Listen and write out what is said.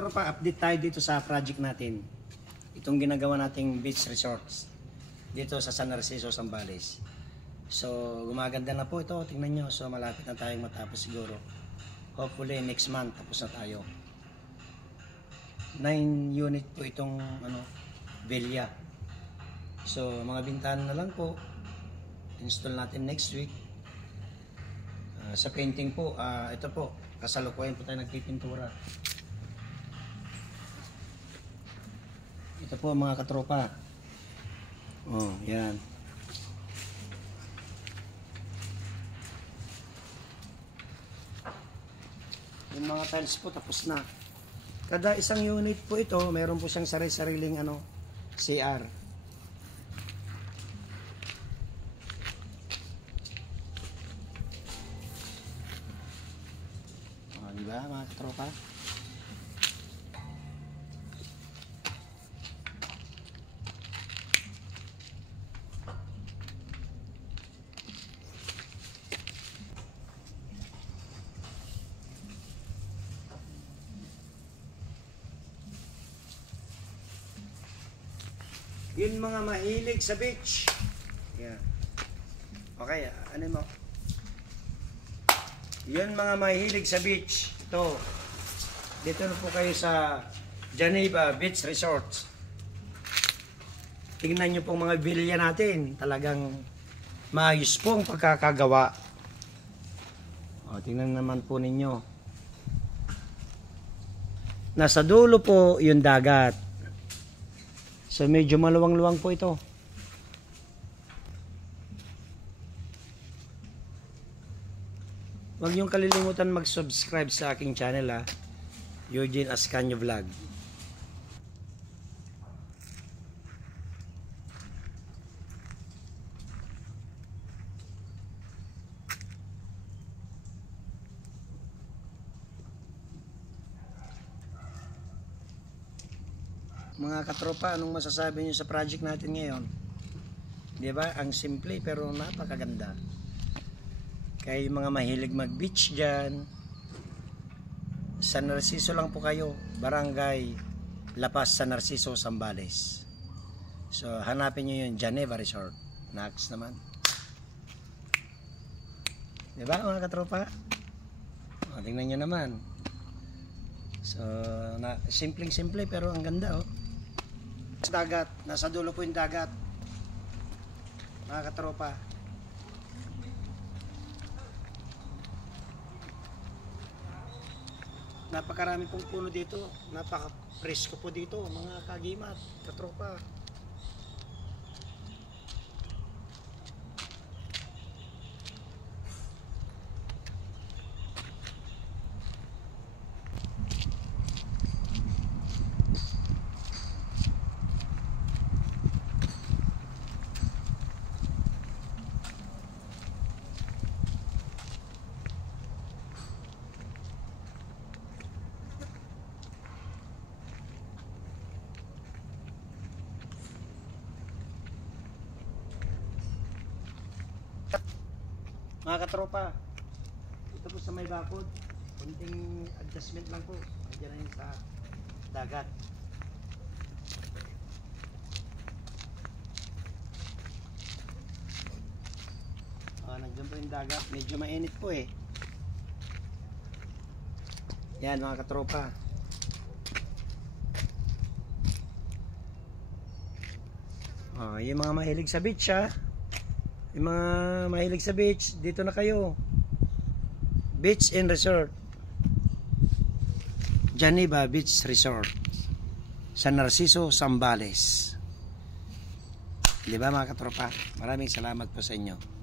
katropa, update tayo dito sa project natin. Itong ginagawa nating beach resorts dito sa San Narciso, Zambales. So, gumaganda na po ito. Tingnan nyo. So, malapit na tayong matapos siguro. Hopefully, next month, tapos na tayo. 9 unit po itong villa. So, mga bintana na lang po. Install natin next week. Sa painting po, ito po. Kasalukuyan po tayo nagpipintura. Ito po mga katropa. Oh, yan. Yung mga tiles po tapos na. Kada isang unit po ito, meron po siyang sari-sariling CR. Oh, di ba mga katropa? Yun mga mahilig sa beach. Yeah. Okay, ano mo? Yun mga mahilig sa beach. Ito. Dito na po kayo sa Geneva Beach Resorts. Tingnan nyo pong mga villa natin. Talagang maayos pong pagkakagawa. O, tingnan naman po ninyo. Nasa dulo po yung dagat. So medyo maluwang-luwang po ito. Huwag niyong kalilimutan mag-subscribe sa aking channel Eugene Ascanio Vlog. Mga katropa, anong masasabi niyo sa project natin ngayon? Di ba? Ang simple pero napakaganda. Kaya yung mga mahilig mag-beach dyan, San Narciso lang po kayo. Barangay Lapas, San Narciso, Zambales. So, hanapin nyo yung Geneva Resort. Next naman. Di ba mga katropa? O, tingnan nyo naman. So, simpleng-simple pero ang ganda dagat, nasa dulo po yung dagat mga katropa. Napakarami pong puno dito, napaka-presko po dito mga kagimat, katropa. Mga katropa, ito po sa may bakod, kunting adjustment lang po. Nandiyan na yun sa dagat. Nandiyan po yung dagat, medyo mainit po yan mga katropa. Yung mga mahilig sa beach yung mga mahilig sa beach, dito na kayo. Beach and Resort, Geneva Beach Resort, San Narciso, Zambales. Di ba mga katropa? Maraming salamat po sa inyo.